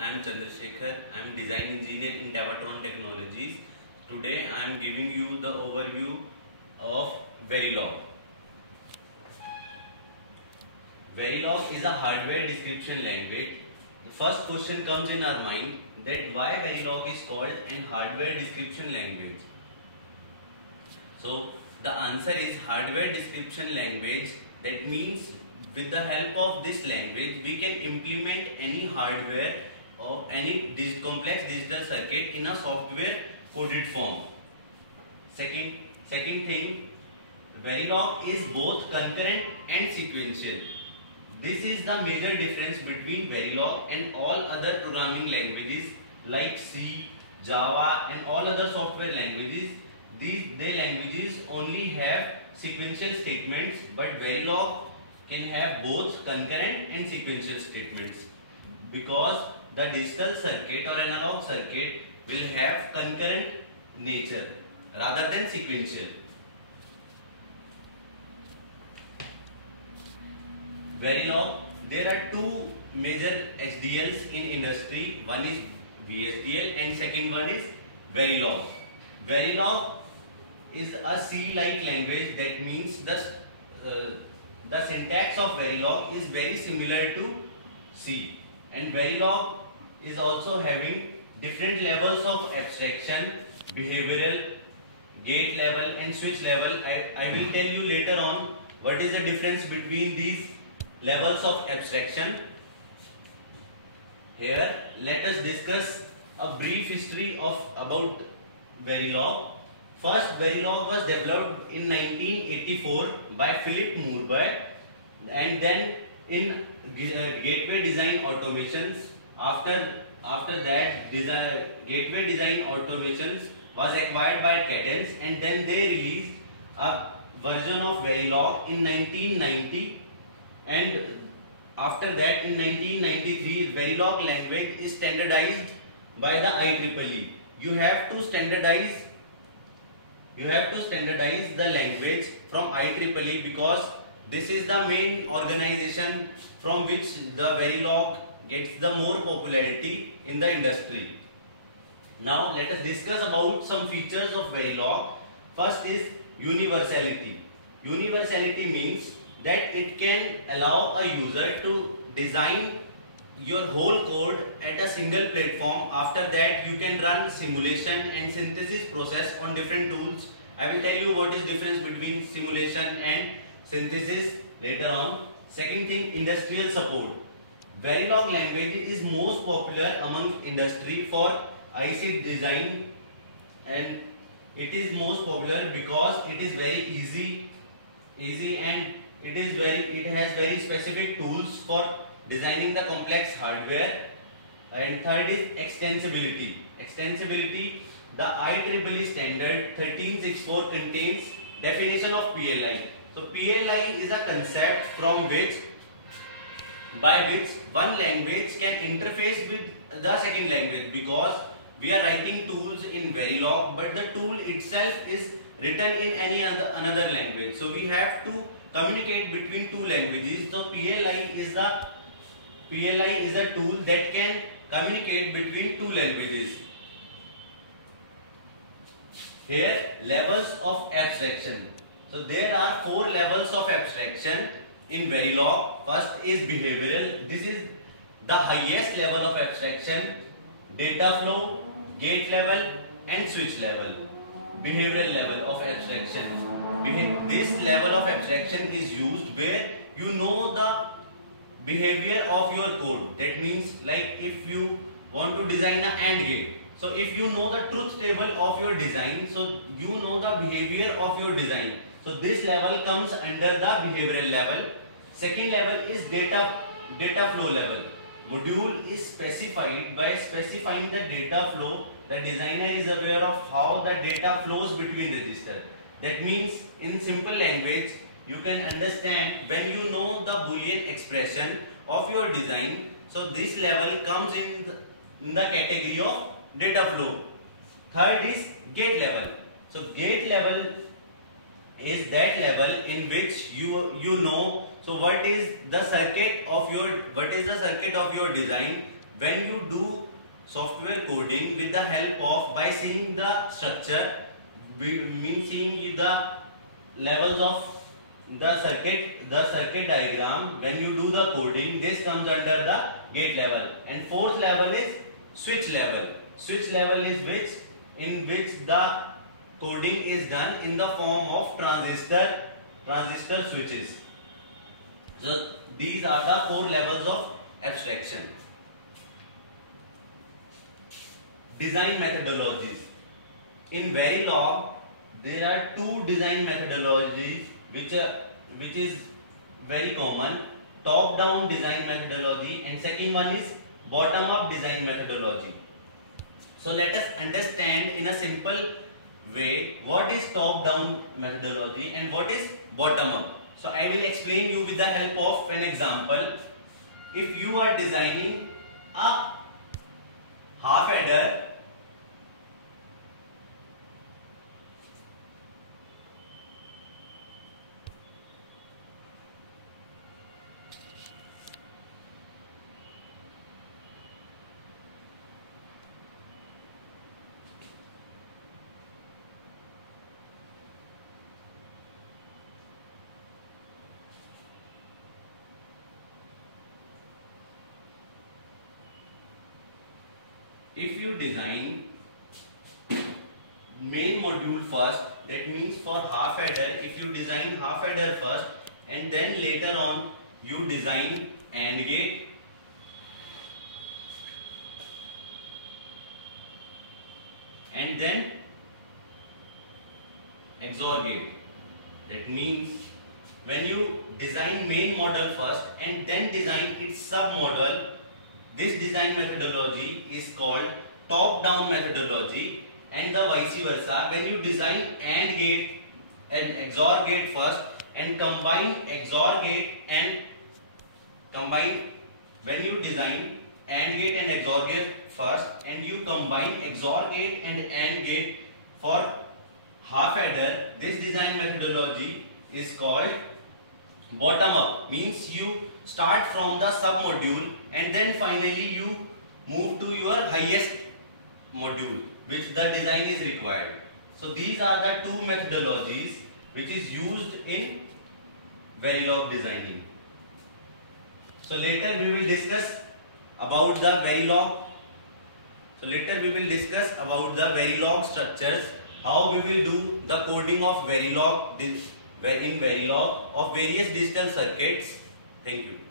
I am Chandrasekhar. I am design engineer in Tevatron Technologies. Today I am giving you the overview of Verilog. Verilog is a hardware description language. The first question comes in our mind that why Verilog is called an hardware description language. So the answer is hardware description language. That means with the help of this language we can implement any hardware or any complex digital circuit in a software coded form. Second thing, Verilog is both concurrent and sequential. This is the major difference between Verilog and all other programming languages like C, Java and all other software languages. These languages only have sequential statements, but Verilog can have both concurrent and sequential statements because the digital circuit or analog circuit will have concurrent nature rather than sequential. Verilog, there are two major HDLs in industry. One is VHDL and second one is Verilog. Verilog is a C-like language. That means the syntax of Verilog is very similar to C, and Verilog is also having different levels of abstraction, behavioral, gate level and switch level. I will tell you later on what is the difference between these levels of abstraction. Here let us discuss a brief history about Verilog. First, Verilog was developed in 1984 by Philip Moorby, and then in Gateway Design Automations. After that, Gateway Design Automations was acquired by Cadence, and then they released a version of Verilog in 1990. And after that, in 1993, Verilog language is standardized by the IEEE. You have to standardize the language from IEEE because this is the main organization from which the Verilog gets the more popularity in the industry. Now let us discuss about some features of Verilog. First is universality. Universality means that it can allow a user to design your whole code at a single platform. After that, you can run simulation and synthesis process on different tools. I will tell you what is difference between simulation and synthesis later on. Second thing, industrial support. Verilog language is most popular among industry for IC design, and it is most popular because it is very easy and it has very specific tools for designing the complex hardware. And third is extensibility. The IEEE standard 1364 contains definition of PLI. So PLI is a concept by which one language can interface with the second language, because we are writing tools in Verilog, but the tool itself is written in another language. So we have to communicate between two languages. So PLI is a tool that can communicate between two languages. Here, levels of abstraction. So there are 4 levels of abstraction in Verilog. First is behavioral. This is the highest level of abstraction. Data flow, gate level and switch level. Behavioral level of abstraction. This level of abstraction is used where you know the behavior of your code. That means, like, if you want to design an AND gate, so if you know the truth table of your design, so you know the behavior of your design. So this level comes under the behavioral level. Second level is data flow level. Module is specified by specifying the data flow. The designer is aware of how the data flows between registers. That means, in simple language, you can understand when you know the Boolean expression of your design. So this level comes in the category of data flow. Third is gate level. So gate level is that level in which you know, so what is the circuit of your design. when you do software coding with the help of, by seeing the structure, we mean seeing the levels of the circuit diagram. When you do the coding, this comes under the gate level. And fourth level is switch level. Switch level is in which the coding is done in the form of transistor switches. So these are the four levels of abstraction. Design methodologies. In Verilog, there are two design methodologies which is very common. Top-down design methodology, and second one is bottom-up design methodology. So let us understand in a simple way what is top-down methodology and what is bottom-up. So I will explain you with the help of an example. If you are designing a half adder, if you design main module first, that means for half adder, if you design half adder first and then later on you design AND gate, and then XOR gate. That means when you design main model first and then design its sub model, this design methodology is called top-down methodology, and the vice versa. When you design AND gate and XOR gate first and combine XOR gate and when you design AND gate and XOR gate first and you combine XOR gate and AND gate for half adder, this design methodology is called bottom-up. Means you start from the sub module and then finally you move to your highest module which the design is required. So these are the two methodologies which is used in Verilog designing. So later we will discuss about the Verilog. Structures, how we will do the coding of Verilog in Verilog of various digital circuits. Thank you.